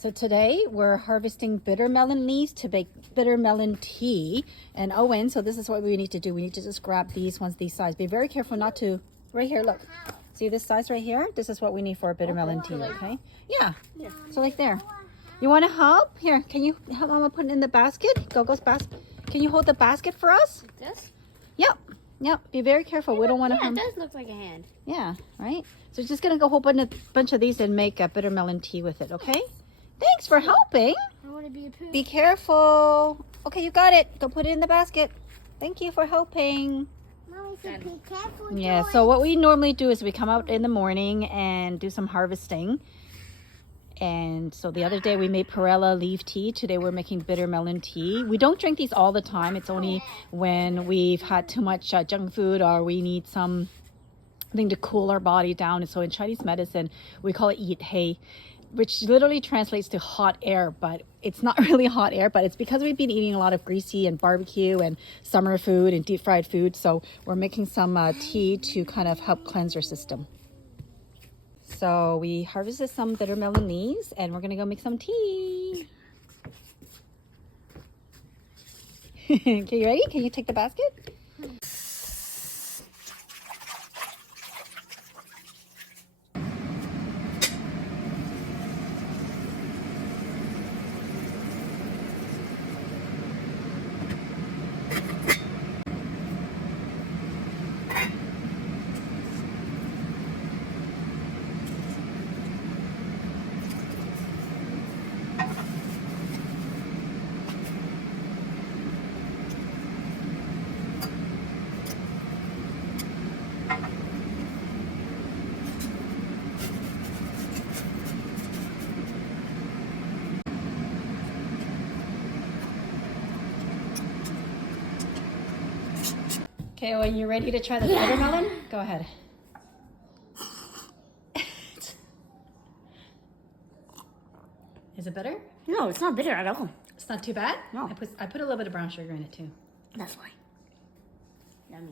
So today we're harvesting bitter melon leaves to make bitter melon tea. And Owen, so this is what we need to do. We need to just grab these ones, these size. Be very careful not to, right here, look. See this size right here? This is what we need for a bitter melon tea, okay? Yeah. So like there. You want to help? Here, can you help Mama put it in the basket? Gogo's basket. Can you hold the basket for us? Like this? Yep. Yep. Be very careful. We don't want to Yeah, harm. it does look like a hand. Yeah, right? So just going to go hold a bunch of these and make a bitter melon tea with it, okay? Thanks for helping. I want to be a poo. Be careful. Okay, you got it. Go put it in the basket. Thank you for helping. Mommy said be careful. Yeah, so what we normally do is we come out in the morning and do some harvesting. And so the other day we made perilla leaf tea. Today we're making bitter melon tea. We don't drink these all the time. It's only when we've had too much junk food or we need something to cool our body down. And so in Chinese medicine, we call it eat hay, which literally translates to hot air, but it's not really hot air, but it's because we've been eating a lot of greasy and barbecue and summer food and deep fried food. So we're making some tea to kind of help cleanse your system. So we harvested some bitter melon leaves and we're gonna go make some tea. Okay, you ready? Can you take the basket? Okay, when you're ready to try the bitter melon, go ahead. Is it bitter? No, it's not bitter at all. It's not too bad? No. I put a little bit of brown sugar in it too. That's why. Yummy.